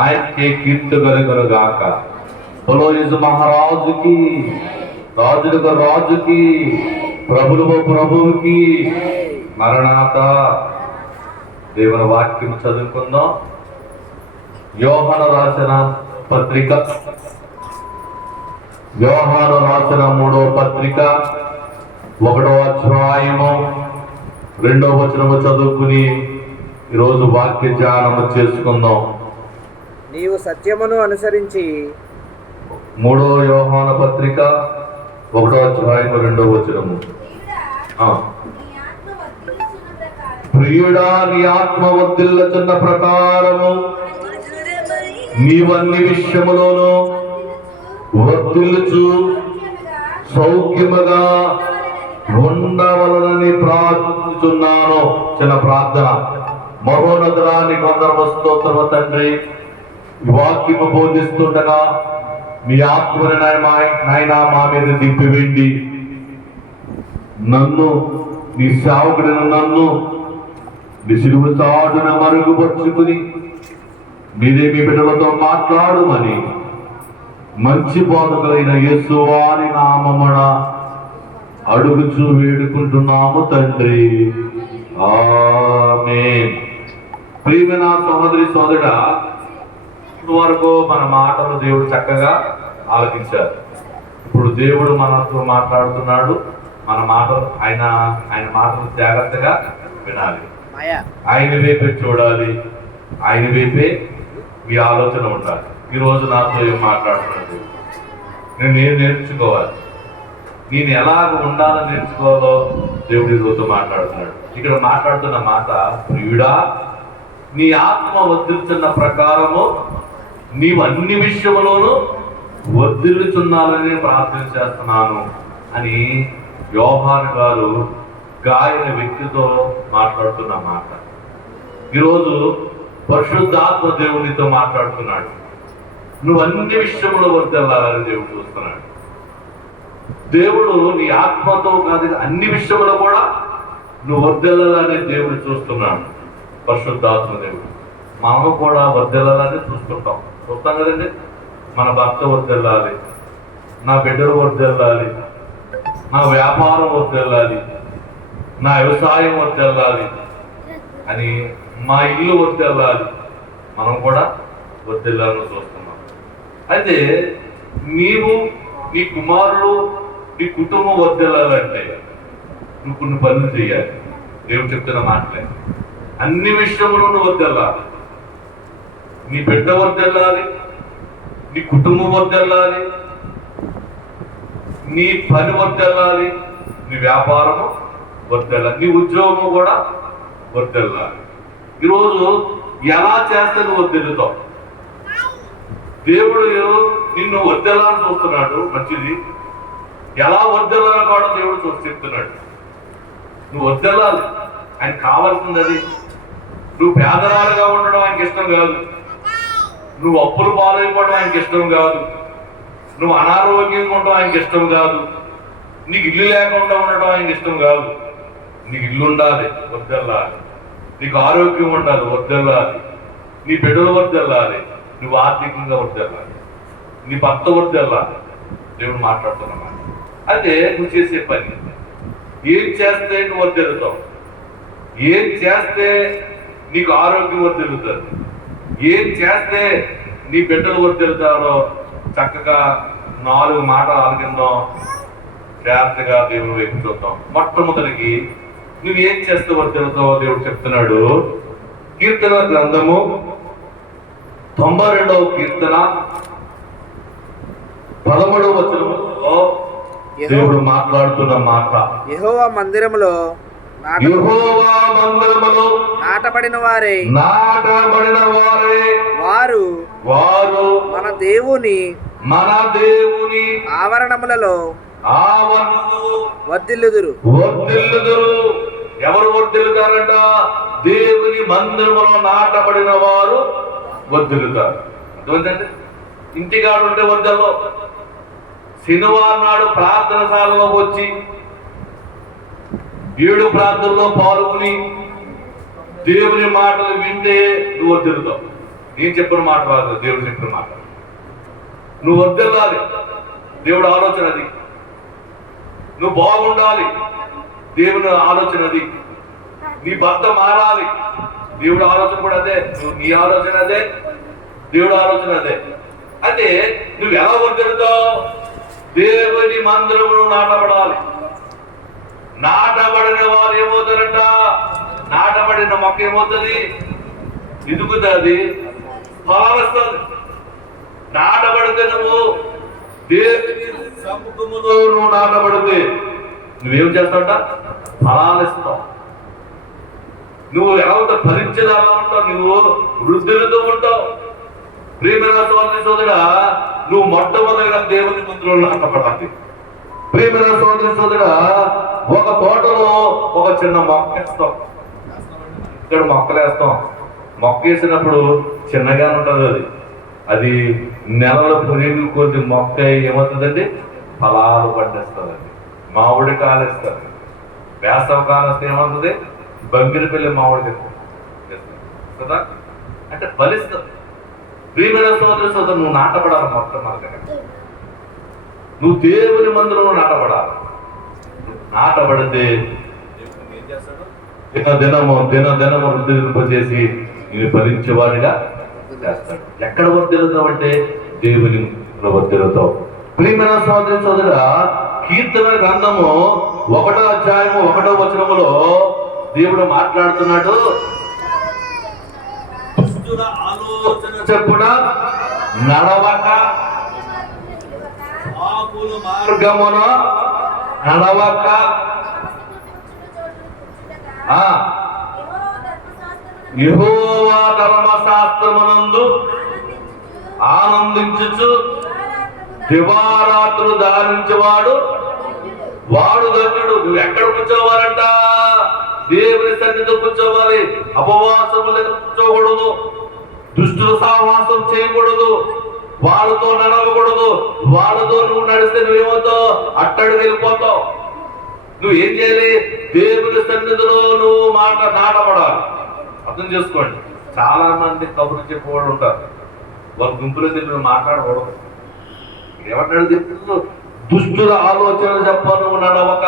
ఆయనకే కీర్తి కలుగునుగాక. బలో యేసు మహారాజుకి, రాజులకు రాజుకి, ప్రభువుకు ప్రభువుకి మరణాత. దేవుని వాక్యం చదువుకుందాం. యోహాను రాసిన పత్రిక, యోహాను రాసిన 3వ పత్రిక 1వ అధ్యాయము 2వ వచనము చదువుకుని ఈరోజు వాక్య ధ్యానము చేసుకుందాం. నీవు సత్యమును అనుసరించి 3వ యోహాను పత్రిక 1వ అధ్యాయము 2వ వచనము. ప్రియుడా, నీ ఆత్మ వర్ధిల్లుచున్న ప్రకారము నీవన్ని విషయములోనూ వర్ధిల్లుచు సౌఖ్యముగా ఉండవలనని ప్రార్థిస్తున్నాను. చిన్న ప్రార్థన. మహోన్నతురాని కొందరు స్తోత్రము తండ్రి, ఈ వాక్యము బోధిస్తుండగా మీ ఆత్మని నాయన మా మీద దింపివేయండి. నన్ను, నీ సేవకుడిని నన్ను నీ సిలువ చాటున మరుగుపరుచుకుని మీరే మీ బిడ్డలతో మాట్లాడుమని మంచి బోధకులైన యేసువారి నామమున అడుగుచూ వేడుకుంటున్నాము తండ్రి, ఆమేన్. ప్రియమైన సహోదరి సోదరుడా, ఇంతవరకు మన మాటలు దేవుడు చక్కగా ఆలకించారు. ఇప్పుడు దేవుడు మనతో మాట్లాడుతున్నాడు. మన మాటలు ఆయన మాటలు జాగ్రత్తగా వినాలి. ఆయన వైపే చూడాలి. ఆయన వైపే మీ ఆలోచన ఉండాలి. ఈరోజు నాతో ఏం మాట్లాడుతున్నాడు, నేను ఏం నేర్చుకోవాలి, నేను ఎలాగ ఉండాలని నేర్చుకోవాలో దేవుడి ఈరోజు మాట్లాడుతున్నాడు. ఇక్కడ మాట్లాడుతున్న మాట, ప్రియుడా, నీ ఆత్మ వర్ధిల్లుచున్న ప్రకారము నీవు అన్ని విషయములోనూ వర్ధిల్లుచున్నాలని ప్రార్థన చేస్తున్నాను అని యోహాను గారు గాయన వ్యక్తితో మాట్లాడుతున్న మాట. ఈరోజు పరిశుద్ధాత్మ దేవునితో మాట్లాడుతున్నాడు. నువ్వు అన్ని విషయంలో వర్ధిల్లాలని దేవుడు చూస్తున్నాడు. దేవుడు నీ ఆత్మతో కాదు, అన్ని విషయంలో కూడా నువ్వు వర్ధిల్లాలని దేవుడు చూస్తున్నాడు. పరిశుద్ధాత్మ దేవుడు. మనము కూడా వర్ధిల్లాలని చూస్తాం కదండి. మన భర్త వర్ధిల్లాలి, నా బిడ్డలు వర్ధిల్లాలి, నా వ్యాపారం వర్ధిల్లాలి, నా వ్యవసాయం వర్ధిల్లాలి అని, మా ఇల్లు వర్ధిల్లాలి, మనం కూడా వర్ధిల్లాలని చూస్తున్నాం. అయితే నీవు, నీ కుమారులు, నీ కుటుంబం వర్ధిల్లాలంటే నువ్వు కొన్ని పనులు చేయాలి. దేవుడు చెప్తున్న మాటలే. అన్ని విషయంలో నువ్వు వర్ధిల్లాలి. నీ బిడ్డ వర్ధిల్లాలి, నీ కుటుంబం వర్ధిల్లాలి, నీ పని వర్ధిల్లాలి, నీ వ్యాపారము వర్ధిల్లాలి, నీ ఉద్యోగము కూడా వర్ధిల్లాలి. ఈరోజు ఎలా చేస్తే నువ్వు వర్ధిల్లుతావు? దేవుడు నిన్ను వర్ధిల్లాలని చూస్తున్నాడు, మంచిది. ఎలా వర్ధిల్లాలని కూడా దేవుడు చెప్తున్నాడు. నువ్వు వర్ధిల్లాలి, ఆయన కావాల్సింది అది. నువ్వు పేదరాలుగా ఉండడం ఆయనకి ఇష్టం కాదు. నువ్వు అప్పులు పాలైపోవడం ఆయనకి ఇష్టం కాదు. నువ్వు అనారోగ్యంగా ఉండడం ఆయనకి ఇష్టం కాదు. నీకు ఇల్లు లేకుండా ఉండడం ఆయనకి ఇష్టం కాదు. నీకు ఇల్లు ఉండాలి, వర్ధిల్లాలి. నీకు ఆరోగ్యం ఉండాలి, వర్ధిల్లాలి. నీ బిడ్డలు వర్ధిల్లాలి, నువ్వు ఆర్థికంగా వర్ధిల్లాలి, నీ భర్త వర్ధిల్లాలి. దేవుడు మాట్లాడుతున్నాను. అయితే నువ్వు చేసే పని, ఏం చేస్తే నువ్వు వర్ధిల్లుతావు, ఏం చేస్తే నీకు ఆరోగ్యం వర్ధిల్లుతుంది, ఏం చేస్తే నీ బిడ్డలు వర్ధిల్లుతారో చక్కగా 4 మాటలు ఆలకిందాం. జాగ్రత్తగా దేవుని వైపు చూద్దాం. మొట్టమొదటికి నువ్వు ఏం చేస్తే వర్ధిల్లుతావో దేవుడు చెప్తున్నాడు. కీర్తన గ్రంథము 92వ కీర్తన 13వ వచనంలో దేవుడు మాట్లాడుతున్న మాట, యెహోవా మందిరములో నాటబడిన వారే వారు మన దేవుని ఆవరణములలో వర్ధిల్లుదురు. ఎవరు వర్ధిల్లుతారంట? దేవుని మందిరములో నాటబడిన వారు వర్ధిల్లుతారు. అర్థమైందండి? ఇంటికాడు ఉంటే వర్ధిల్లో, శనివారం నాడు ప్రార్థనశాలలోకి వచ్చి 7 ప్రార్థనలో పాల్గొని దేవుని మాటలు వింటే నువ్వు వర్ధిల్లుతావు. నేను చెప్పిన మాట కాదు, దేవుడు చెప్పిన మాట. నువ్వు వర్ధిల్లాలి, దేవుడు ఆలోచన అది. నువ్వు బాగుండాలి, దేవుని ఆలోచన అది. నీ భర్త మారాలి, దేవుడు ఆలోచన కూడా అదే. నీ ఆలోచన అదే, దేవుడు ఆలోచన అదే. అంటే నువ్వు ఎలా వర్ధిల్లుతావు? దేవుని మందిరమును నాటబడాలి. నాటబడిన వారు ఏమవుతారంట? నాటబడిన మొక్క ఏమవుతుంది? ఎదుగుతుంది, ఫలాలిస్తుంది. నాటబడితే నువ్వు దేవుని సముఖములో నువ్వు నాటబడితే నువ్వేం చేస్తావుట? ఫలాలిస్తావు. నువ్వు ఎలా ఉంటావు? ఫలించేదాకా ఉంటావు, నువ్వు వృద్ధులతో ఉంటావు. ప్రియమైన సోదరి సోదరా, నువ్వు మొట్టమొదటిగా దేవుని మందిరంలో నాటబడాలి. ప్రియమైన సోదరి సోదరా, ఒక తోటలో ఒక చిన్న మొక్క వేస్తాం. ఇక్కడ మొక్కలు వేస్తాం. మొక్క వేసినప్పుడు చిన్నగానే ఉంటుంది. అది నెలల పురుగులు కొద్ది మొక్క ఏమవుతుందండి? ఫలాలు పండిస్తుందండి. మామిడి కాలేస్తుంది. వేసవ కాలం వస్తే ఏమవుతుంది? బంగిరిపల్లి మామిడి కదా, అంటే ఫలిస్తుంది. ప్రియమైన సోదరి సోదరు, నువ్వు నాటపడాలి. మొట్టమొదటిగా నువ్వు దేవుని మందిరంలో నాటపడాలి. నాటబడితే దినము వృద్ధి నేను ఫలించేవాడిగా చేస్తాడు. ఎక్కడ వర్ధిల్లుతావు అంటే దేవుని వర్ధిల్లుతావు. ప్రియమైన సోదరి సోదర, కీర్తన గ్రంథము 1వ అధ్యాయము 1వ వచనములో దేవుడు మాట్లాడుతున్నాడు. దుష్టుల ఆలోచన చెప్పున నడవక, పాపుల మార్గమున నడవక, యెహోవా ధర్మశాస్త్రమునందు ఆనందించుచు దివారాత్రులు ధారించేవాడు వాడు ధన్యుడు. నువ్వు ఎక్కడ కూర్చోవాలంట? దేవుని సన్నిధిలో కూర్చోవాలి. అపవాసము లేదా కూర్చోకూడదు, దుష్టుల సహవాసం చేయకూడదు, వాళ్ళతో నడవకూడదు. వాళ్ళతో నువ్వు నడిస్తే నువ్వేమవుతావు? అట్టడికి వెళ్ళిపోతావు. నువ్వు ఏం చేయాలి? దేవుని సన్నిధిలో నువ్వు నాటపడాలి. అర్థం చేసుకోండి. చాలా మంది కబుర్లు చెప్పేవాళ్ళు ఉంటారు. వాళ్ళ గుంపులో తిరిగి మాట్లాడకూడదు. ఏమంటాడు? చెప్తూ దుష్టుల ఆలోచన చెప్పాలి. నువ్వు నడవక.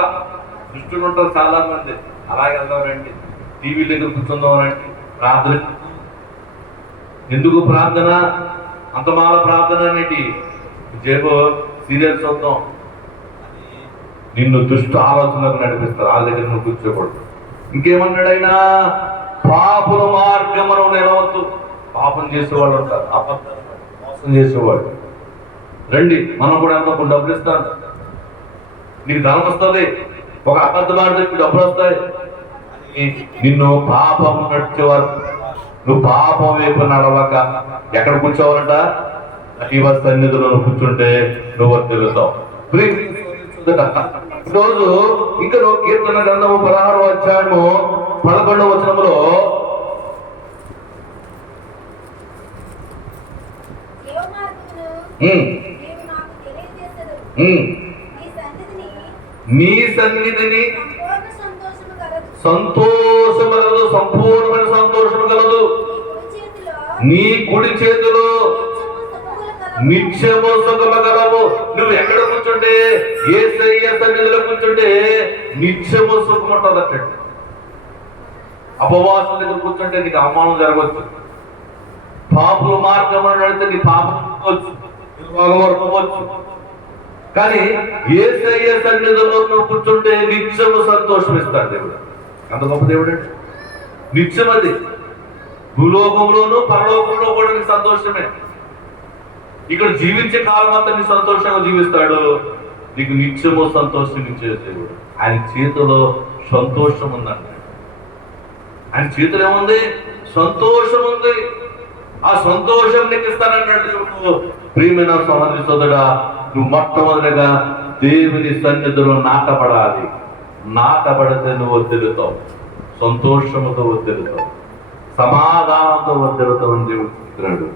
దుష్టులు ఉంటారు చాలా మంది. అలాగే వెళ్దామండి, టీవీ దగ్గర కూర్చుందామనండి, ప్రార్థన. ఎందుకు ప్రార్థన? అంతమాల ప్రార్థన అనేటి జేబు సీరియల్స్ చూద్దాం. నిన్ను దుష్ట ఆలోచనకు నడిపిస్తారు. వాళ్ళ దగ్గర నువ్వు కూర్చోకూడదు. ఇంకేమన్నాడు ఆయన? పాపుల మార్గమును నిలవద్దు. పాపం చేసేవాళ్ళు ఉంటారు, అబద్ధాలు మోసం చేసేవాళ్ళు. రండి, మనం కూడా ఎంతో డబ్బులు ఇస్తాను, నీకు ధనం వస్తుంది, ఒక అబద్ధం ఆడితే డబ్బులు వస్తాయి. నిన్ను పాపం నడిచేవారు. నువ్వు పాపం వైపు నడవక ఎక్కడ కూర్చోవాలంట? దైవ సన్నిధిలో కూర్చుంటే నువ్వు వర్ధిల్లుతావు. రోజు ఇంకా నువ్వు కీర్తన గ్రంథము 16వ అధ్యాయము 11వ వచనములో నీ సన్నిధిని సంతోషము కలదు, సంపూర్ణమైన సంతోషము కలదు. నీ కుడి చేతిలో నిత్యము సుఖము కలవు. నువ్వు ఎక్కడ కూర్చుంటే, యేసయ్య సన్నిధిలో కూర్చుంటే నిత్యము సుఖం ఉంటుంది. అక్కడ అపవాసం దగ్గర కూర్చుంటే నీకు అవమానం జరగవచ్చు. పాపుల మార్గం నడితే నీ పాపం వచ్చు. కానీ యేసయ్య సన్నిధిలో నువ్వు కూర్చుంటే నిత్యము సంతోషం ఇస్తాడు దేవుడు. అంత గొప్ప దేవుడు అంటే నిత్యం. అది భూలోకంలోనూ పరలోకంలో కూడా నీ సంతోషమే. ఇక్కడ జీవించే కాలం అంతా నీ సంతోషంగా జీవిస్తాడు. నీకు నిత్యము సంతోషం ఇచ్చే దేవుడు. ఆయన చేతిలో సంతోషం ఉందంట. ఆయన చేతిలో ఏముంది? సంతోషం ఉంది. ఆ సంతోషం నీకు ఇస్తానన్నాడు దేవుడు. ప్రియమైన సహోదరి సోదరుడా, నువ్వు మొట్టమొదటిగా దేవుని సన్నిధిలో నాటబడాలి. నాటబడితే నువ్వు వర్ధిల్లుతావు, సంతోషముతో వర్ధిల్లుతావు, సమాధానంతో వర్ధిల్లుతావు అని దేవుడు చెప్తున్నాడు.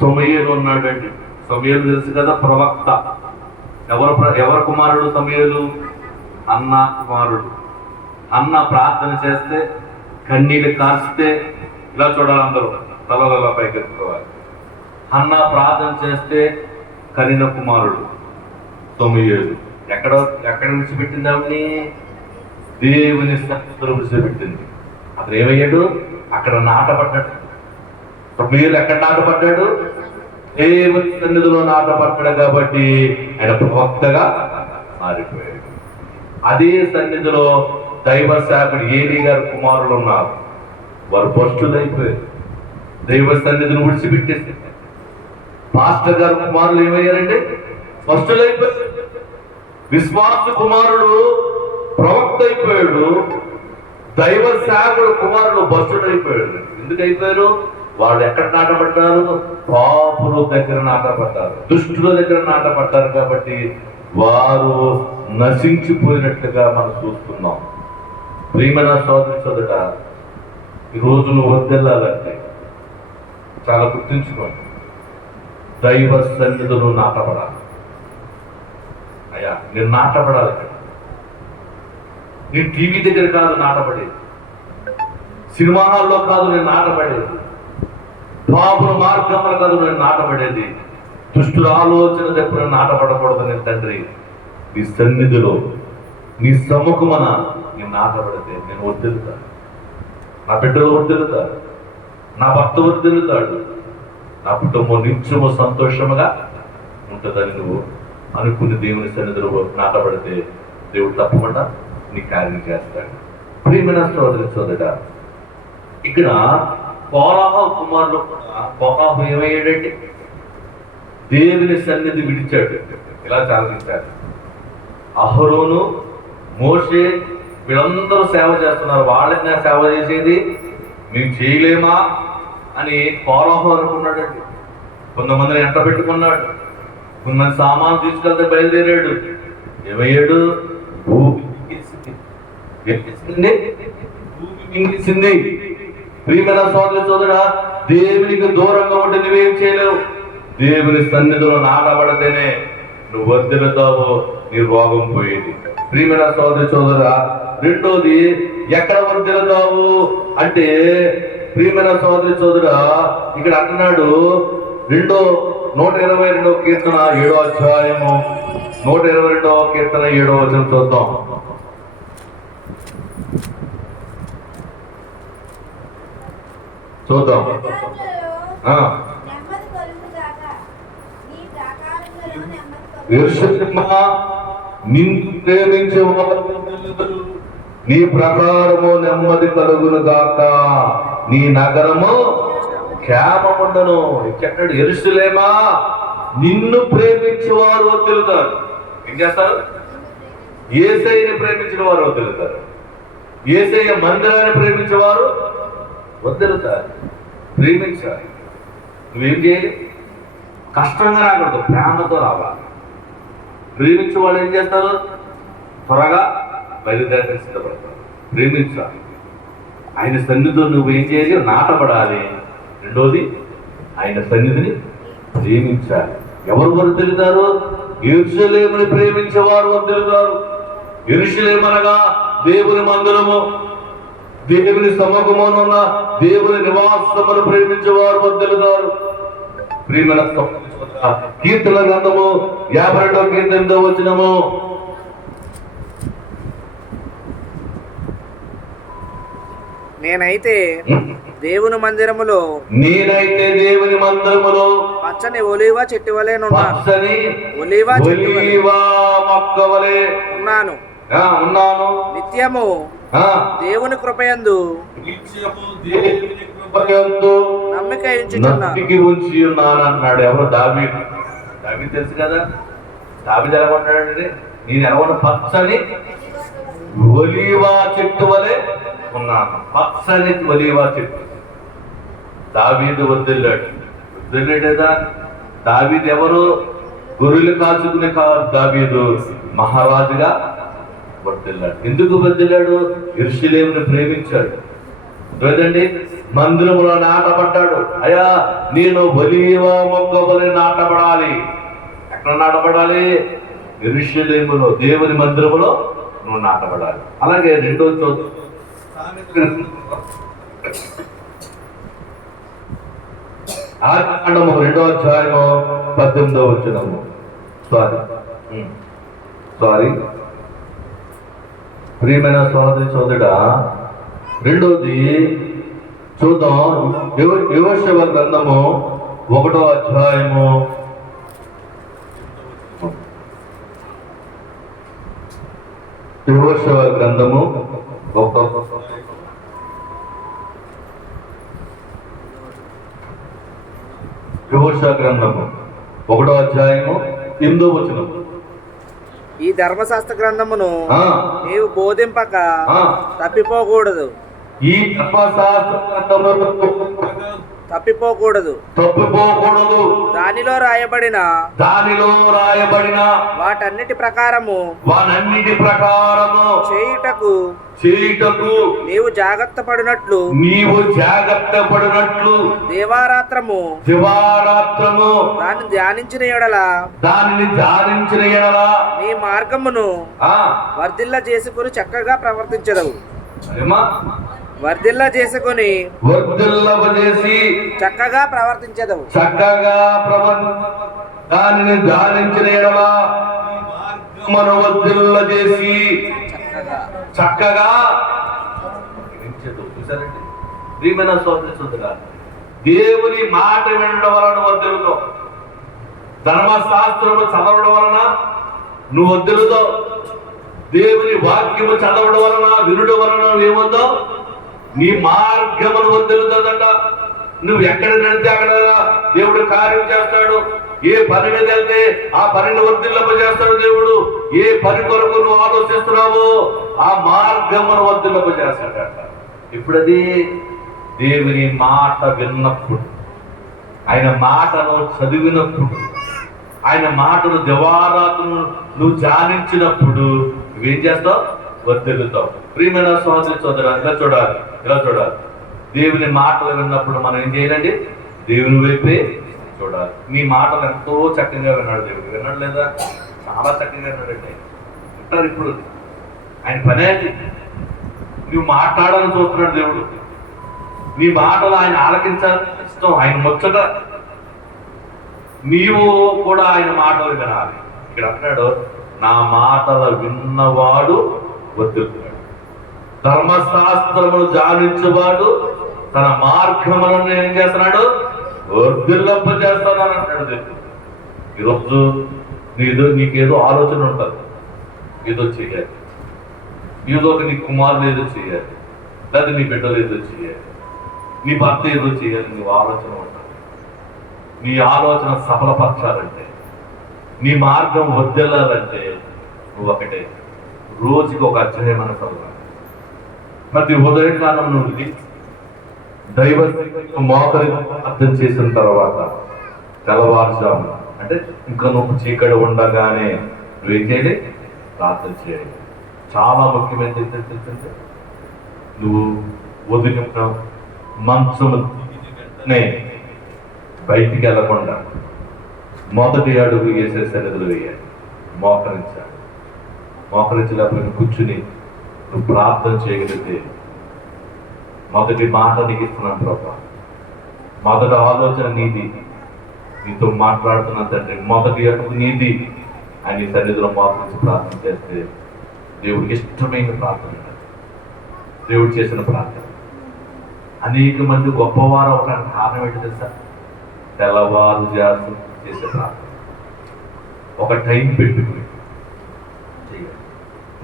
సమూయేలు ఉన్నాడండి. సమూయేలు తెలుసు కదా, ప్రవక్త. ఎవరు కుమారుడు సమూయేలు? అన్న కుమారుడు. అన్న ప్రార్థన చేస్తే, కన్నీళ్ళు కార్చితే ఇలా చూడాలి, అందరూ తలలో పైకెత్తుకోవాలి. హన్నా ప్రార్థన చేస్తే కనిన కుమారుడు సమూయేలు. ఎక్కడ విడిచిపెట్టింది ఆవిడ్ని? దేవుని సన్నిధిలో విడిచిపెట్టింది. అతను ఏమయ్యాడు? అక్కడ నాటపడ్డాడు. సమూయేలు ఎక్కడ నాటపడ్డాడు? దేవుని సన్నిధిలో నాటపడ్డాడు కాబట్టి ఆయన ప్రవక్తగా మారిపోయాడు. అదే సన్నిధిలో దైవ సేవకుడు ఏలీ గారి కుమారులు ఉన్నారు. వారు భ్రష్టులైపోయారు. దైవ సన్నిధిని విడిచిపెట్టేసి పాస్టర్ గారి కుమారులు ఏమయ్యారంటే భ్రష్టులైపోయారు. విశ్వాస కుమారుడు ప్రవక్త అయిపోయాడు. దైవ సేవకుడు కుమారుడు భ్రష్టుడైపోయాడు. ఎందుకు అయిపోయారు? వాళ్ళు ఎక్కడ నాటపడ్డారు? పాపుల దగ్గర నాటపడ్డారు, దుష్టుల దగ్గర నాటపడ్డారు. కాబట్టి వారు నశించిపోయినట్లుగా మనం చూస్తున్నాం. ప్రియమైన సోదరుడ, ఈరోజు నువ్వు వద్దెళ్ళాలంటే చాలా గుర్తుంచుకోండి, దైవ సన్నిధిలో నాటపడాలి. అయ్యా నేను నాటపడాలి. నేను టీవీ దగ్గర కాదు నాటపడేది, సినిమా హాల్లో కాదు నేను నాటపడేది, పాపుల మార్గంలో కాదు నేను నాటపడేది, దుష్టుల ఆలోచన దగ్గర నాటపడకూడదు. నేను తండ్రి నీ సన్నిధిలో నీ సముఖమన నేను నాటపడితే నేను వద్దెలుతాను, నా బిడ్డలు వద్దెలుతారు, నా భర్త వద్దెలుతాడు, నా కుటుంబం నిత్యము సంతోషముగా ఉంటుందని నువ్వు అనుకుని దేవుని సన్నిధిలో నాటపడితే దేవుడు తప్పకుండా నీ కార్యం చేస్తాడు. ప్రియమైన సోదర, ఇక్కడ కోరాహు కుమారులు కూడా కోరాహు ఏమయ్యాడంటే దేవుని సన్నిధి విడిచాడు. ఇలా చాలించాడు. అహరోను, మోషే వీళ్ళందరూ సేవ చేస్తున్నారు. వాళ్ళకి సేవ చేసేది మేము చేయలేమా అని కోరాహు అనుకున్నాడండి. కొంతమందిని ఎంట పెట్టుకున్నాడు, కొంతమంది సామాను తీసుకెళ్తే బయలుదేరాడు. ఏమయ్యాడు? భూమి మింగేసింది. ప్రియమైన సోదరుడా, దేవునికి దూరంగా ఉంటే నువ్వేం చేయలేవు. దేవుని సన్నిధిలో నాటబడితేనే నువ్వు వర్ధిల్లుతావు, నీ రోగం పోయేది. ప్రియమైన సోదరుడా, రెండోది ఎక్కడ వర్ధిల్లుతావు అంటే, ప్రియమైన సోదరుడా ఇక్కడ అంటున్నాడు 122వ కీర్తన 7వ అధ్యాయము 122వ కీర్తన 7వ వచనం చూద్దాం. యెరూషలేమా, నిన్ను ప్రేమించే నీ ప్రకారము నెమ్మది కలుగును గాక, నీ నగరము క్షేమముండను. చెప్పాడు, యెరూషలేమా నిన్ను ప్రేమించే వారు వదిలుతారు. ఏం చేస్తారు? యేసయ్యని ప్రేమించిన వారు వదిలుతారు. యేసయ్య మందిరాన్ని ప్రేమించేవారు వదిలుతారు. ప్రేమించాలి. నువ్వేం చేయాలి? కష్టంగా రాకూడదు, ప్రేమతో రావాలి. ప్రేమించే వాళ్ళు ఏం చేస్తారు? త్వరగా బయలుదేరడానికి సిద్ధపడతారు. ప్రేమించాలి. ఆయన సన్నిధిలో నువ్వేం చేయాలి? నాటపడాలి. రెండోది ఆయన సన్నిధిని ప్రేమించాలి. ఎవరు వర్ధిల్లుతారు? యెరూషలేముని ప్రేమించేవారు వర్ధిల్లుతారు. యెరూషలేమనగా దేవుని మందిరము, దేవుని సముఖమునున్న దేవుని నివాసమును ప్రేమించేవారు వర్ధిల్లుతారు. ప్రియమైన కీర్తన గ్రంథము 52వ కీర్తన 8వ వచనము, నేనైతే దేవుని మందిరములో పచ్చని ఒలీవ చెట్టు వలె ఉన్నాను. నిత్యము దేవుని కృపయందు నమ్మిక ఉంచి ఉన్నాను అన్నాడు. ఎవరు? దావీదు. దావీదు తెలుసు కదా. దావీదు ఎలా ఉన్నాడంటే, నేను ఎలా ఉన్న పచ్చని ఒలీవా చెట్టు వలె ఉన్నాను. పచ్చని ఒలీవా చెట్టు. దావీదు వదిలాడు. వదిలేదా? దావీదు ఎవరు? గొర్రెలు కాచుకునే దావీదు మహారాజుగా వర్ధిల్లాడు. ఎందుకు వర్ధిల్లాడు? యెరూషలేమును ప్రేమించాడు. లేదండి, మందిరములో నాటపడ్డాడు. అయ్యా నేను ఒలీవ మొక్క వలె నాటపడాలి. ఎక్కడ నాటపడాలి? యెరూషలేములో, దేవుని మందిరములో నువ్వు నాటపడాలి. అలాగే రెండో ఆదికాండము 2వ అధ్యాయము 18వ వచనము. సారీ ప్రియమైన సోదరి సోదరుడా, రెండోది చూద్దాం. యెహోషువ గ్రంథము 1వ అధ్యాయము 1వ గ్రంథము 1వ అధ్యాయము 8వ వచనం. ఈ ధర్మశాస్త్ర గ్రంథమును నీవు బోధింపక తప్పిపోకూడదు. ఈ ధర్మశాస్త్ర గ్రంథమును తప్పిపోకూడదు. దానిలో రాయబడిన వాటన్నిటి ప్రకారము చేయుటకు నీవు జాగ్రత్త పడినట్లు దివారాత్రము దాన్ని ధ్యానించిన ఎడల నీ మార్గమును వర్ధిల్ల చేసుకుని చక్కగా ప్రవర్తించదవు. వర్ధిల్ల చేసుకుని చక్కగా ప్రవర్తించదవు. దానిని ధ్యానించిన ఎడల మనం వర్ధిల్ల చేసి చక్కగా ప్రియమైన సోదరి సోదరుడా, దేవుని మాట వినడం వలన వర్ధిల్లుతావు. ధర్మశాస్త్రము చదవడం వలన నువ్వు వర్ధిల్లుతావు. దేవుని వాక్యము చదవడం వలన వినడం వలన ఏమవుతావు? నీ మార్గమును వర్ధిల్లుతుందట. నువ్వు ఎక్కడ వెళ్తే అక్కడ దేవుడు కార్యం చేస్తాడు. ఏ పని మీద వెళ్తే ఆ పనిని వర్ధిల్లపజేస్తాడు దేవుడు. ఏ పని కొరకు నువ్వు ఆలోచిస్తున్నావో ఆ మార్గమును వర్ధిల్లపజేస్తాడట. ఇప్పుడది దేవుని మాట విన్నప్పుడు, ఆయన మాటను చదివినప్పుడు, ఆయన మాటను దివారాత్రులు నువ్వు ధ్యానించినప్పుడు నువ్వేం చేస్తావు? వర్ధిల్లుతావు. ప్రియమైన సోదరి సోదరా, ఇలా చూడాలి. దేవుని మాటలు విన్నప్పుడు మనం ఏం చేయాలండి? దేవుని వైపే చూడాలి. మీ మాటలు ఎంతో చక్కగా విన్నాడు దేవుడు. విన్నాడు లేదా? చాలా చక్కగా విన్నాడండి. వింటారు. ఇప్పుడు ఆయన పనే నువ్వు మాట్లాడాలని చూస్తున్నాడు దేవుడు. నీ మాటలు ఆయన ఆలకించాలని ఇష్టం, ఆయన ముచ్చట. నీవు కూడా ఆయన మాటలు వినాలి. ఇక్కడ అంటున్నాడు, నా మాటలు విన్నవాడు వర్ధిల్లుతాడు. ధర్మశాస్త్రమును ధ్యానించేవాడు తన మార్గములను ఏం చేస్తున్నాడు? వర్ధిల్లపజేస్తానని అంటున్నాడు దేవుడు. ఈరోజు నీకేదో ఆలోచన ఉంటుంది, ఏదో చేయాలి, ఏదో ఒక నీ కుమారులు ఏదో చేయాలి, లేదా నీ బిడ్డలు ఏదో చేయాలి, నీ భర్త ఏదో చేయాలి, నీవు ఆలోచన ఉంటుంది. నీ ఆలోచన సఫలపరచాలంటే, నీ మార్గం వర్ధిల్లాలంటే నువ్వు ఒకటే, రోజుకి ఒక అధ్యాయమైన చదవాలి. ప్రతి ఉదయకాలం నుండి దైవ మోకరి అర్థం చేసిన తర్వాత తెల్లవారుజాము అంటే ఇంకా నువ్వు చీకటి ఉండగానే నువ్వేం చేయాలి? ప్రార్థన చేయాలి. చాలా ముఖ్యమైనది ఏంటంటే నువ్వు ఉదయం మంచంనే బయటికి వెళ్ళకుండా మొదటి అడుగు వేసే సన్నిధులు వేయాలి. మోకరించలేకపోయిన కూర్చుని నువ్వు ప్రార్థన చేయగలిగితే మొదటి మాట నీకు ఇస్తున్నాను ప్రభా, మొదటి ఆలోచన నీది, నీతో మాట్లాడుతున్నా తండ్రి, మొదటి అడుగు నీది అని సన్నిధిలో మోకరించి ప్రార్థన చేస్తే దేవుడికి ఇష్టమైన ప్రార్థన, దేవుడు చేసిన ప్రార్థన. అనేక మంది గొప్పవారు అవడానికి కారణం ఏంటి తెలుసా? తెల్లవారు చేసే ప్రార్థన. ఒక టైం పెట్టుకుని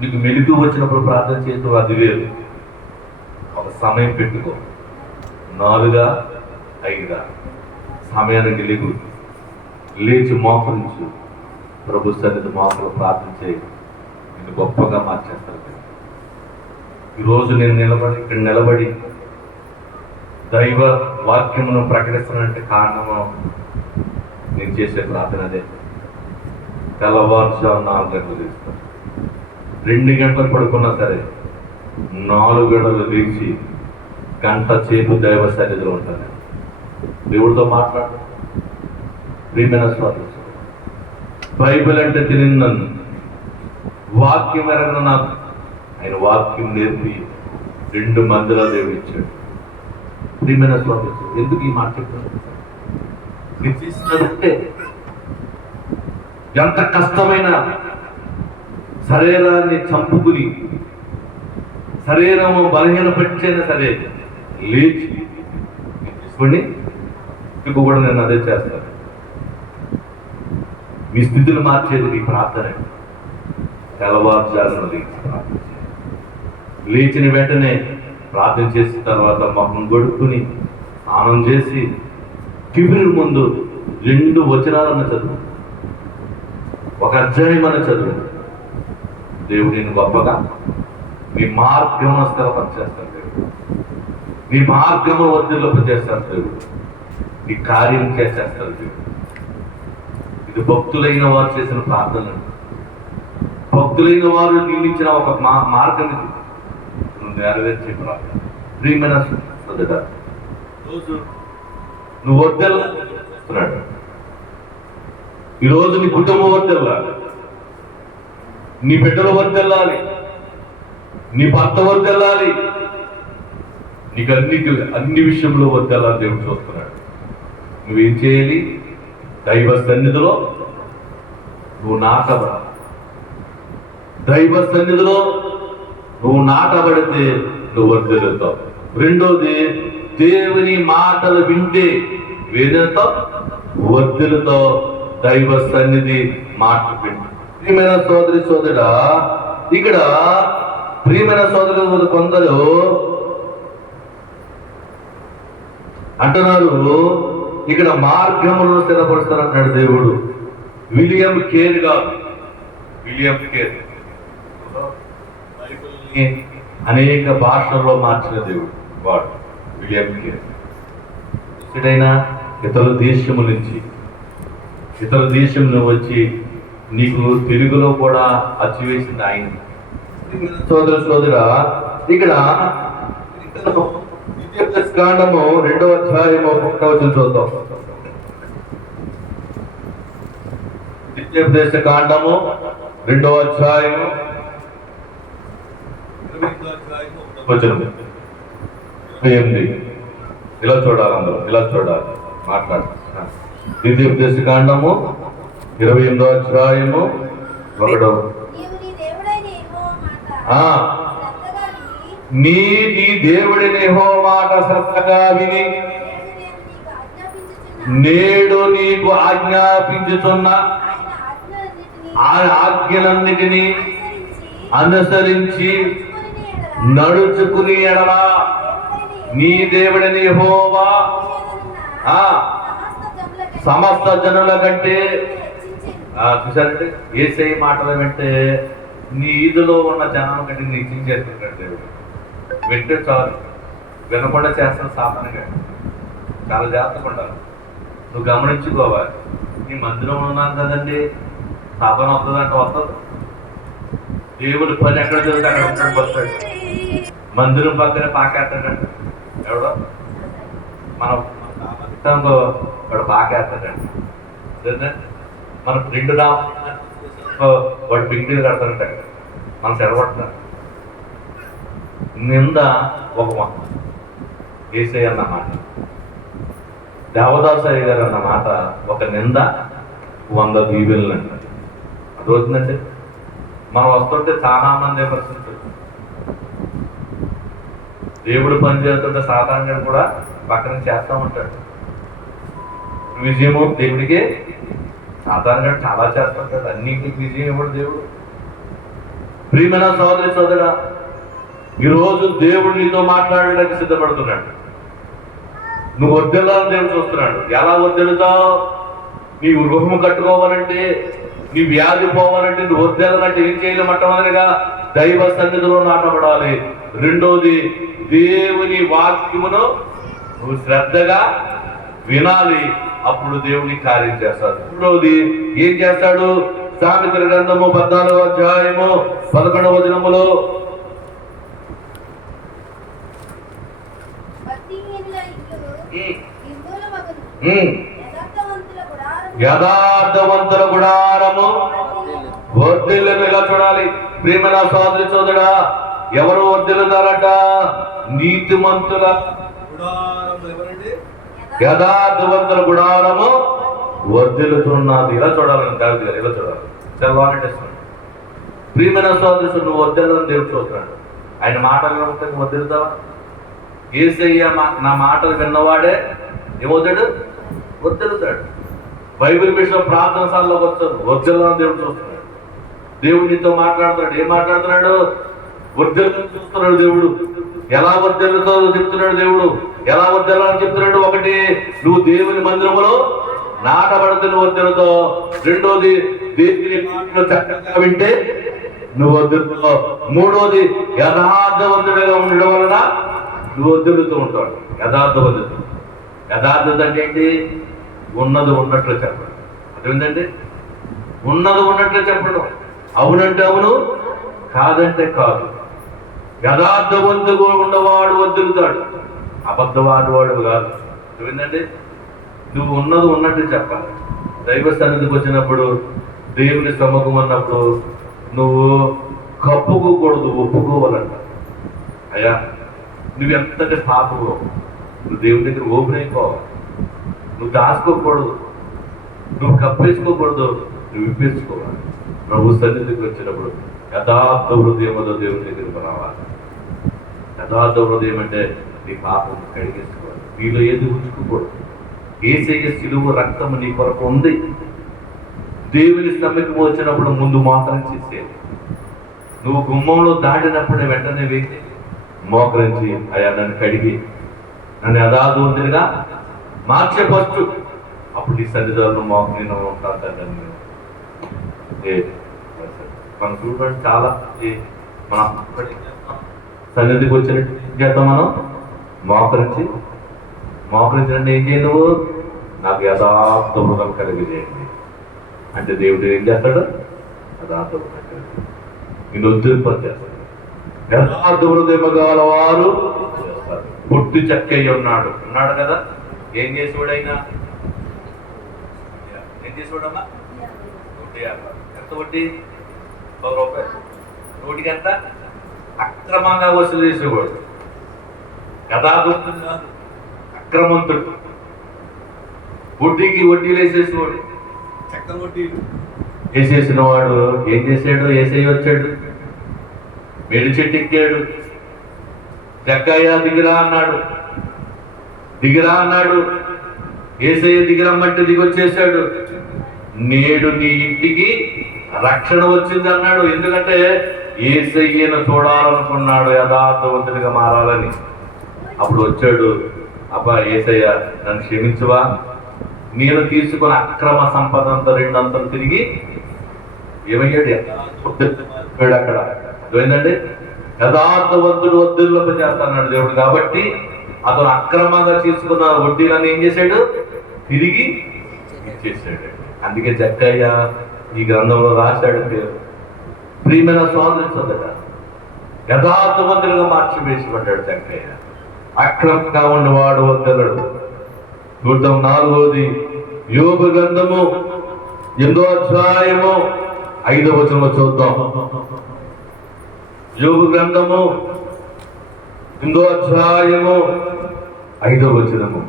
నీకు మెలుగు వచ్చినప్పుడు ప్రార్థన చేస్తూ అది వేరు. ఒక సమయం పెట్టుకో, 4 5 సమయానికి లేచి మోకరించు, ప్రభు సన్నిధి మోకలు ప్రార్థన చేయి, నేను గొప్పగా మార్చేస్తాను. ఈరోజు నేను ఇక్కడ నిలబడి దైవ వాక్యమును ప్రకటిస్తానంటే కారణము నేను చేసే ప్రార్థన అదే. తెల్లవారుజాము 4 గంటలు తీస్తాను, 2 గంటలు పడుకున్నా సరే 4 గంటలు లేచి గంట సేపు దైవ సన్నిధిలో ఉంటాను, దేవుడితో మాట్లాడు. ప్రియమైన స్వాతంత్రం బైబిల్ అంటే తెలియదు నన్ను, వాక్యం ఎరగను నాకు. ఆయన వాక్యం నేర్పి 2 మందిలో దేవుడు ఇచ్చాడు. ప్రియమైన స్వాతంత్రం ఎందుకు ఈ మాట చెప్తున్నాను? నీ చేసినదంటే ఎంత కష్టమైన శరీరాన్ని చంపుకుని శరీరము బలహీనపరిచైనా సరే లేచి తీసుకోండి, మీకు కూడా నేను అదే చేస్తాను. మీ స్థితిని మార్చేది మీ ప్రార్థన. తెల్లవారుజామున లేచి ప్రార్థన చేయాలి. లేచిన వెంటనే ప్రార్థన చేసిన తర్వాత మొహం గొడుక్కుని స్నానం చేసి టిఫిన్ ముందు 2 వచనాలను చదువు, 1 అధ్యాయమని చదువు. దేవుడిని గొప్పగా మీ మార్గమును స్థిరపరిచేస్తాడు దేవుడు. నీ మార్గమును వర్ధిల్లపచేస్తాడు దేవుడు. నీ కార్యం చేసేస్తాడు దేవుడు. ఇది భక్తులైన వారు చేసిన ప్రార్థన. భక్తులైన వారు నియమించిన ఒక మార్గం ఇది. నువ్వు నెరవేర్చే ప్రార్థన. ప్రియమైన సోదరుడా, రోజు నువ్వు వర్ధిల్లాలి. ఈరోజు నీ కుటుంబం వర్ధిల్లాలి, నీ బిడ్డలు వర్ధిల్లాలి, నీ భర్త వర్ధిల్లాలి, నీకు అన్ని విషయంలో వర్ధిల్లాలి దేవుడు చూస్తున్నాడు. నువ్వేం చేయాలి? దైవ సన్నిధిలో నువ్వు నాటబడాలి. దైవ సన్నిధిలో నువ్వు నాటబడితే నువ్వు వర్ధిల్లుతావు. రెండోది, దేవుని మాటలు వింటే వేదనతో వర్ధిల్లుతో. దైవ సన్నిధి మాటలు వింటే. ప్రియమైన సోదరి సోదరుడా, ఇక్కడ ప్రియమైన సోదరులు కొందరు అంటున్నారు, ఇక్కడ మార్గములను స్థిరపరుస్తారంటున్నాడు దేవుడు. విలియం కేర్ గారు, విలియం కేర్ అనేక భాషల్లో మార్చిన దేవుడు వాడు. విలియం కేర్ ఎక్కడైనా ఇతర దేశము నుంచి వచ్చి నీకు తెలుగులో కూడా అచ్చివేసింది ఆయన. సోదరా, ఇక్కడ కాండము 2వ అధ్యాయము 1వ వచనం చూద్దాం. ద్వితీయోపదేశ కాండము 2వ అధ్యాయము 8. ఇలా చూడాలి, అందరూ ఇలా చూడాలి, మాట్లాడు. ద్వితీయోపదేశ కాండము 28వ అధ్యాయము 1వ. నీ దేవుడిని యెహోవా మాట శ్రద్ధగా విని నేడు నీకు ఆజ్ఞాపించుతున్న ఆజ్ఞలన్నిటినీ అనుసరించి నడుచుకుని ఎడల నీ దేవుడిని యెహోవా సమస్త జనుల కంటే చూసారంటే యేసయ్య మాటలు వింటే నీ ఈదులో ఉన్న జనం కంటే నీ చించేస్తున్నాడు దేవుడు. వింటే చాలు, వినకుండా చేస్తాను సామాన్యంగా. చాలా జాగ్రత్తగా ఉండాలి. నువ్వు గమనించుకోవాలి. నీ మందిరం ఉన్నాను కదండి, సాధన వస్తుందంటే వస్తుంది. దేవుడి పని ఎక్కడ జరుగుతుంది అక్కడ ఉంటాడు, వస్తాడు. మందిరం పక్కనే పాకేస్తాడంట ఎవడో, మన వాడు పాకేస్తాడంట. మన ఫ్రెండ్ రా వాడు పిండిలు కడతాడంట, మనం చెడగొడతాడు. నింద ఒక యేసయ్య అన్న మాట, దేవదాసయ్య గారు అన్న మాట ఒక నింద 100 దీవెనలు అంటారు. అది అవుతుందంటే మనం వస్తుంటే చాలా మంది విమర్శించారు. దేవుడు పని చేస్తుంటే సాధారణంగా కూడా పక్కన చేస్తూ ఉంటాడు. విజయము దేవుడికి సాధారణంగా చాలా చేస్తుంటాడు. అన్నింటికి విజయం ఇవ్వడు దేవుడు. ప్రియమైన సోదరి సోదరా, ఈరోజు దేవుడు నీతో మాట్లాడడానికి సిద్ధపడుతున్నాడు. నువ్వు వర్ధిల్లాలని దేవుడు చూస్తున్నాడు. ఎలా వర్ధిల్లుతావు? నీ గృహము కట్టుకోవాలంటే, నీ వ్యాధి పోవాలంటే, నువ్వు వర్ధిల్లాలంటే ఏం చేయాలి? మొట్టమొదటిగా దైవ సన్నిధిలో నాటబడాలి. రెండోది, దేవుని వాక్యమును నువ్వు శ్రద్ధగా వినాలి. అప్పుడు దేవుని కార్యం చేస్తాడు. మూడవది ఏం చేస్తాడు? సామెతల గ్రంథము 14వ అధ్యాయము 11వ వచనములో యథార్థవంతుల గుడారము వర్ధిల్లును. ఇలా చూడాలి. ప్రియమైన సోదరి సోదరుడా, ఎవరు వర్ధిల్లుతారట? నీతిమంతుల గుడారం. ఎవరండి? యథార్థవంతుల గుడారము వర్ధిల్లుతున్నది. ఇలా చూడాలని దావిది గారు, ఇలా చూడాలి. చదవాలంటే ప్రియమైన సోదరుడు, నువ్వు వర్ధిల్లని దేవుడు చూస్తున్నాడు. ఆయన మాటలు ఉంటే వర్ధిల్లుతావా? యేసయ్య నా మాటలు విన్నవాడే ఏమవుతాడు? వర్ధిల్లుతాడు. బైబిల్ విషయం ప్రార్థన సార్లోకి వచ్చాడు, వర్ధిల్లని దేవుడు చూస్తున్నాడు. దేవుడు నీతో మాట్లాడుతున్నాడు. ఏం మాట్లాడుతున్నాడు? వర్ధిల్లని చూస్తున్నాడు దేవుడు. ఎలా వర్ధిల్లుతో చెప్తున్నాడు దేవుడు. ఎలా వర్ధిల్లాలని చెప్తున్నాడు? ఒకటి, నువ్వు దేవుని మందిరములో నాటబడుతున్న వర్ధిల్లుతో. రెండోది, దేవుని మాటలు చక్కగా వింటే నువ్వు వర్ధిల్లుతో. మూడోది, యథార్థవంతుడిగా ఉండడం వలన నువ్వు వర్ధిల్లుతూ ఉంటాడు. యథార్థవంతుడు. యథార్థత అంటే ఏంటి? ఉన్నది ఉన్నట్లు చెప్పడం. అదేంటండి? ఉన్నది ఉన్నట్లు చెప్పడం. అవునంటే అవును, కాదంటే కాదు. యథార్థవంతుగా ఉన్నవాడు వర్ధిల్లుతాడు, అబద్ధవాడు కాదు. ఏంటంటే నువ్వు ఉన్నది ఉన్నట్టు చెప్పాలి. దైవ సన్నిధికి వచ్చినప్పుడు, దేవుని సముఖం ఉన్నప్పుడు నువ్వు కప్పుకోకూడదు, ఒప్పుకోవాలంట. అయ్యా నువ్వు ఎంతంటే పాపమో నువ్వు దేవుని దగ్గర ఓపెన్ అయిపోవాలి. నువ్వు దాచుకోకూడదు, నువ్వు కప్పేసుకోకూడదు, నువ్వు విప్పేసుకోవాలి. ప్రభు సన్నిధికి వచ్చినప్పుడు యథార్థ హృదయంలో దేవుని దగ్గరికి రావాలి. యథార్థ హృదయం అంటే నీ పాపం కడిగేసుకోవాలి. నీలో ఏది ఉంచుకోకూడదు. యేసయ్య సిలువ రక్తము నీ కొరకు ఉంది. దేవుని సమ్మెకు వచ్చినప్పుడు ముందు మోకరం చేసేది. నువ్వు గుమ్మంలో దాటినప్పుడే వెంటనే వేసి మోకరించి, అయ్యా నన్ను కడిగి నన్ను యథార్థవంతునిగా మార్చే ఫస్ట్. అప్పుడు నీ సన్నిధానం నేను ఉంటాను. మనం చూడండి, చాలా మనం సన్నిధికి వచ్చినట్టు చేద్దాం. మనం మోకరించినట్టు ఏం చేయ, నువ్వు నాకు యథార్థ హృదయం కలిగజేయండి అంటే దేవుడు ఏం చేస్తాడు? యథార్థ హృదయం కలిగి నేను ఉద్యోగపరిచేస్తాడు. యథార్థ హృదయం గల వారు పుట్టి చక్కయ్య ఉన్నాడు కదా. ఏం చేసేవాడైనా? ఏం చేసేవాడమ్మా? ఎంత వడ్డీ? 100 రూపాయలు. నోటికి ఎంత? అక్రమంగా వసూలు చేసేవాడు. యథార్థవంతుడు కాదు, అక్రమంతుడు. వడ్డీకి వడ్డీలు వేసేసేవాడు. చక్క వడ్డీలు వేసేసిన వాడు ఏం చేశాడు? యేసయ్య వచ్చాడు, మేడి చెట్టు ఎక్కాడు. జక్కయ్య దిగిరా అన్నాడు. యేసయ్య దిగిరమ్మంటే దిగొచ్చేసాడు. నేడు నీ ఇంటికి రక్షణ వచ్చింది అన్నాడు. ఎందుకంటే యేసయ్యను చూడాలనుకున్నాడు, యథార్థవంతుడిగా మారాలని. అప్పుడు వచ్చాడు. అబ్బా యేసయ్య నన్ను క్షమించువా, నేను తీసుకున్న అక్రమ సంపద అంతా 2 అంతలు తిరిగి ఏమయ్యాడు? అక్కడ ఏంటంటే యథార్థవంతుడు వర్ధిల్లింప చేస్తాడు దేవుడు. కాబట్టి అతను అక్రమంగా తీసుకున్న వడ్డీలను ఏం చేశాడు? తిరిగి ఇచ్చేసాడు. అందుకే జక్కయ్య ఈ గ్రంథంలో రాశాడు, ప్రియమైన సోదరుడ, యథార్థవంతులుగా మార్చివేసిపడ్డాడు జక్కయ్య. అక్రమంగా ఉన్నవాడు వర్ధిల్లడు. చూద్దాం 4వది, యోబు గ్రంథము 8వ అధ్యాయము 5వ వచనంలో చూద్దాం. యోబు గ్రంథము 8వ అధ్యాయము 5వ వచనము.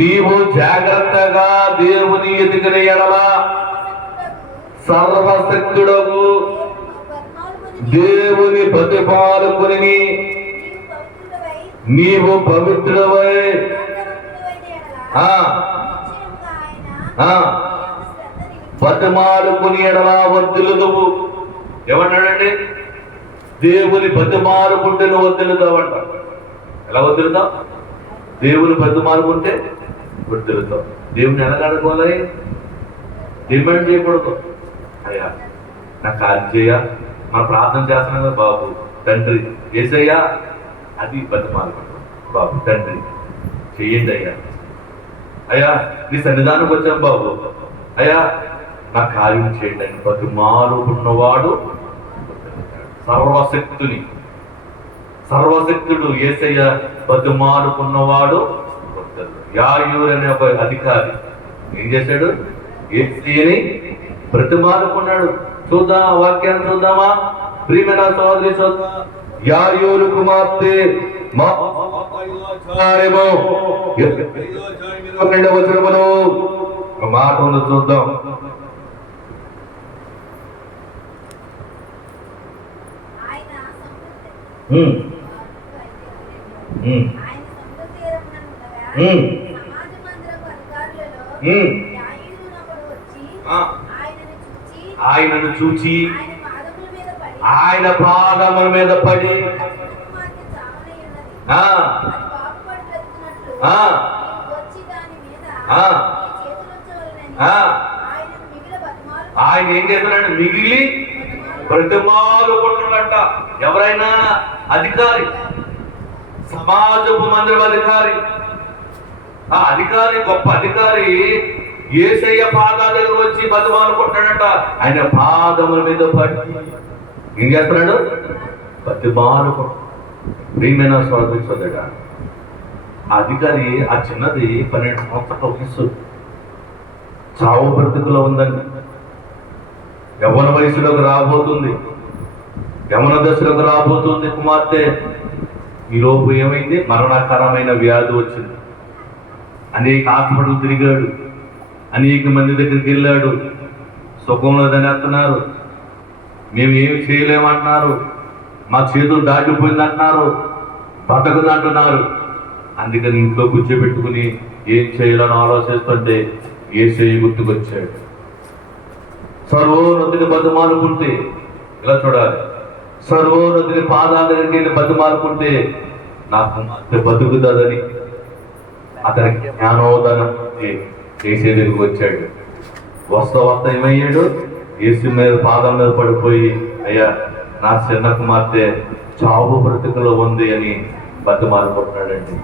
నీవు జాగ్రత్తగా దేవుని ఎదుగిన ఎడల సర్వశక్తుడవు దేవుని ప్రతిపాలకుని నీవు పవిత్రుడవై బతిమాలుకుని ఎడలా వర్ధిల్లుదువు. ఏమన్నాడండి? దేవుని బతిమాలుకుంటే నువ్వు వర్ధిల్లుతావంట. ఎలా వర్ధిల్లుతావు? దేవుని బతిమాలుకుంటే వర్ధిల్లుతావు. దేవుని ఎలాగడుకోవాలి? డిమాండ్ చేయకూడదు. అయ్యా నాకు కార్యం చేయ, మనం ప్రార్థన చేస్తున్నాం కదా బాబు తండ్రి యేసయ్యా, అది బతిమాలుకుంటాం. బాబు తండ్రి చెయ్యండి అయ్యా. అయ్యా నీ సన్నిధానంకి వచ్చాం బాబు, అయ్యా నా కార్యం చేయండి అని బతిమాలుకున్నవాడు సర్వశక్తుడు యేసయ్య బతిమాలుకున్నవాడు. యాయూరు అనే ఒక అధికారి ఏం చేశాడు? యేసయ్యని బ్రతిమాలుకున్నాడు. చూద్దాం వాక్యాన్ని చూద్దామా? ప్రియమైన సోదరి యాయోరు కుమార్తె మా అధ్యాయము 22వ వచనములో ఒక మాట ఉంది, చూద్దాం. ఆయనను చూచి ఆయన పాదముల మీద పడి ఆయన ఏం చేస్తున్నాడు? మిగిలి ప్రతిమాలు కొట్టున్నట్ట. ఎవరైనా అధికారి, సమాజపు మందిరం అధికారి, ఆ అధికారి, గొప్ప అధికారి యేసయ్య పాదాల దగ్గర వచ్చి బతిమాలు కొట్టాడట. ఆయన పాదముల మీద పడి ఏం చేస్తున్నాడు? బతిమాలు కొట్టు. ప్రియమైన సోదరి సోదరుడా, ఆ అధికారి, ఆ చిన్నది 12 సంవత్సరాల వయసు, చావు బ్రతుకులో ఉందండి. యవ్వన వయసులోకి రాబోతుంది, యవ్వన దశలోకి రాబోతుంది కుమార్తె. ఈలోపు ఏమైంది? మరణకరమైన వ్యాధి వచ్చింది. అనేక హాస్పిటల్ తిరిగాడు, అనేక మంది దగ్గరికి వెళ్ళాడు. సుఖం లేదని అంటున్నారు, మేము ఏమి చేయలేమంటున్నారు, మా చేతులు దాటిపోయింది అంటున్నారు, బతకదు అంటున్నారు. అందుకని ఇంట్లో కూర్చోబెట్టుకుని ఏం చేయాలని ఆలోచిస్తుంటే యేసయ్య గుర్తుకొచ్చాడు. సర్వోన్నతిని బతిమాలుకుంటే, ఇలా చూడాలి, సర్వోన్నతిని పాదాల దగ్గరికి వెళ్ళి బతిమాలుకుంటే నా కుమార్తె బతుకుతుందని అతనికి జ్ఞానోదనం యేసు దగ్గరికి వచ్చాడు. వస్తా ఏమయ్యాడు? యేసు మీద పాదం మీద పడిపోయి, అయ్యా నా చిన్న కుమార్తె చావు బ్రతుకులో ఉంది అని బతిమాలుకుంటున్నాడండి.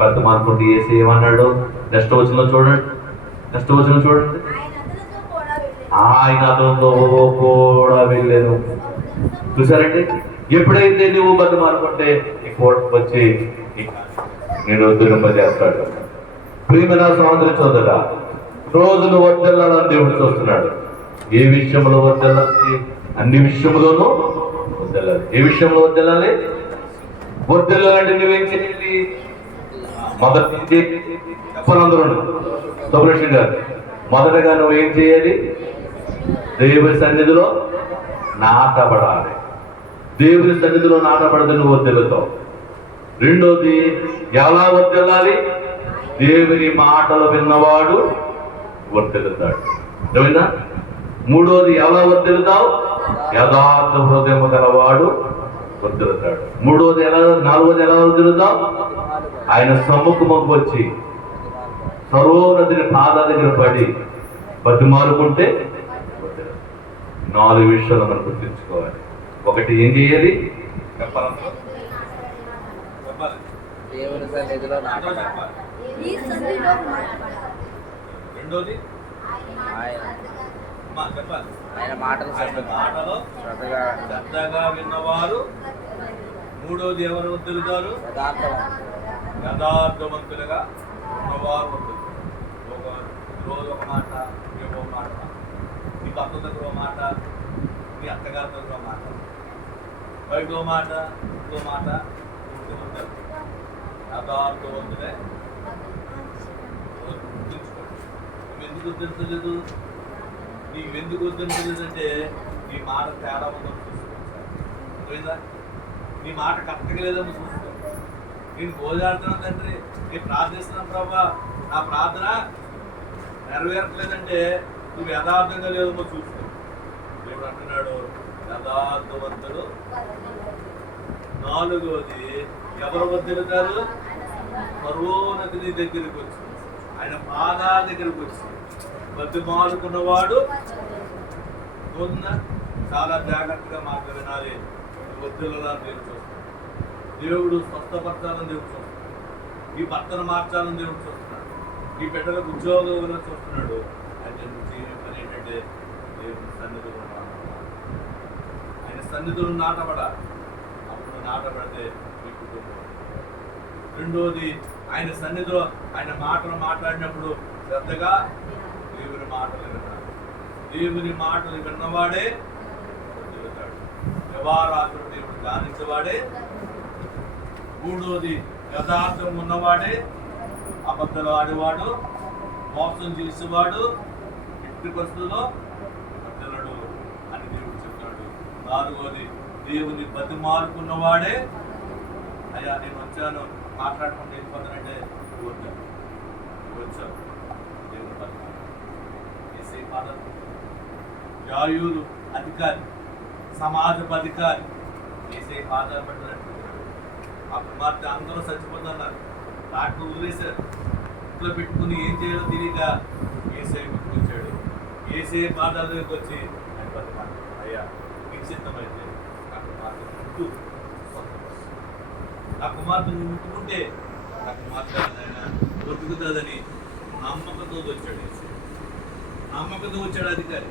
బతిమాలుకుంటే యేసు ఏమన్నాడు? నెక్స్ట్ వచనంలో చూడండి, ఆయన అతనితో కూడా వెళ్ళాను. చూసారండి, ఎప్పుడైతే నువ్వు బతిమాలుకుంటే ఈ కోటకు వచ్చి నేను దిగంపజేస్తాడు. ప్రియమైన సహోదరి సోదరా, రోజు నువ్వు వర్ధిల్లాలని దేవుడు చూస్తున్నాడు. ఏ విషయంలో వర్ధిల్లాలి? అన్ని విషయంలోనూ వర్ధిల్లాలి. ఏ విషయంలో వర్ధిల్లాలి? వర్ధిల్లాలంటే నువ్వేం చేయాలి? మొదటి చెప్పనందరూ సుబ్రహ్మణ్యం గారు, మొదటగా నువ్వేం చేయాలి? దేవుని సన్నిధిలో నాటబడాలి. దేవుని సన్నిధిలో నాటబడితే నువ్వు వర్ధిల్లుతావు. రెండోది, ఎలా వర్ధిల్లాలి? దేవుని మాటలు విన్నవాడు వర్ధిల్లుతాడు. ఏమైనా? మూడోది, ఎలా వర్ధిల్లుతావు? యథార్థ హృదయం గలవాడు వర్ధిల్లుతాడు. నాలుగోది ఎలా వర్ధిల్లుతావు? ఆయన సమ్ముఖముకు వచ్చి సర్వోన్నతిని పాదాల దగ్గర పడి బతిమాలుకుంటే 4 విషయాలు మనం గుర్తించుకోవాలి. ఒకటి, ఏం చేయాలి? రెండోది, ఆయన మాటలు శ్రద్ధగా విన్నవారు. మూడోది, ఎవరు వద్దులుతారు? యథార్థవంతులుగా ఉన్నవారు వద్దులు. రోజు ఒక మాట, రేపు ఒక మాట, నీ భర్త దగ్గర ఒక మాట, నీ అత్తగారి దగ్గర ఒక మాట, బయట ఒక మాట, ఇంకో మాట ఉంటారు. యథార్థవంతులే గుర్తుంచుకోండి. నువ్వెందుకు గుర్తించలేదు? నీవెందుకు గుర్తించలేదంటే నీ మాట తేడా ఉందని చూసుకోవాలి. నీ మాట కరెక్ట్గా లేదని చూసుకో. నేను భోజనాడుతున్నాను తండ్రి, నేను ప్రార్థిస్తున్నాను ప్రభా, నా ప్రార్థన నెరవేరట్లేదంటే నువ్వు యథార్థంగా లేదేమో చూసుకో. దేవుడు అంటున్నాడు, యథార్థవంతుడు. నాలుగోది, ఎవరు వర్ధిల్లుతారు? సర్వోన్నతిని దగ్గరికి వచ్చి, ఆయన పాదాల దగ్గరికి వచ్చి బతిమాలుకున్నవాడు. చాలా జాగ్రత్తగా మాట వినాలి. వర్ధిల్లాలని దేవుడు చూస్తాడు. దేవుడు స్వస్థపరచాలని దేవుడు చూస్తున్నాడు. ఈ భర్తను మార్చాలని దేవుడు చూస్తున్నాడు. ఈ బిడ్డలకు ఉద్యోగం చూస్తున్నాడు. అయితే నువ్వు చేయని పని ఏంటంటే దేవుని సన్నిధిలో ఆయన సన్నిధులు నాటబడాలి. అప్పుడు నాటబడితే మీ కుటుంబం. రెండోది, ఆయన సన్నిధిలో ఆయన మాటలు మాట్లాడినప్పుడు శ్రద్ధగా దేవుని మాటలు వినాలి. దేవుని మాటలు విన్నవాడే వదిలుతాడు. దివారాత్రుడు దేవుడు ధ్యానించేవాడే. మూడోది యథార్థం ఉన్నవాడే, అబద్ధాలు ఆడేవాడు, మోసం చేసేవాడు, ఎట్టి పరిస్థితుల్లో వర్ధిల్లడు అని దేవుడు చెప్తాడు. నాలుగోది దేవుని బతిమాలుకున్నవాడే. అయ్యా నేను వచ్చాను మాట్లాడుకుంటే వెళ్ళిపోతానంటే వచ్చావు దేవుని బతిమాలు. ఏసే పాదం యాయూరు అధికారి, సమాజపు అధికారి, ఏసే పాదాలు పట్టినట్టు ఆ కుమార్తె అందరూ చచ్చిపోతున్నారు, డాక్టర్ వదిలేశారు, ఇంట్లో పెట్టుకుని ఏం చేయాలో తెలియక ఏసే ముట్టుకొచ్చాడు. ఏసే పాదాల దగ్గరికి వచ్చి ఆయన బతిమాలు, అయ్యా నిశ్చితమైతే నా కుమార్తె ముట్టు, నా కుమార్తెని ముట్టుకుంటే నా కుమార్తె బ్రతుకుతుందని నమ్మకంతో వచ్చాడు. నమ్మకంతో వచ్చాడు అధికారి.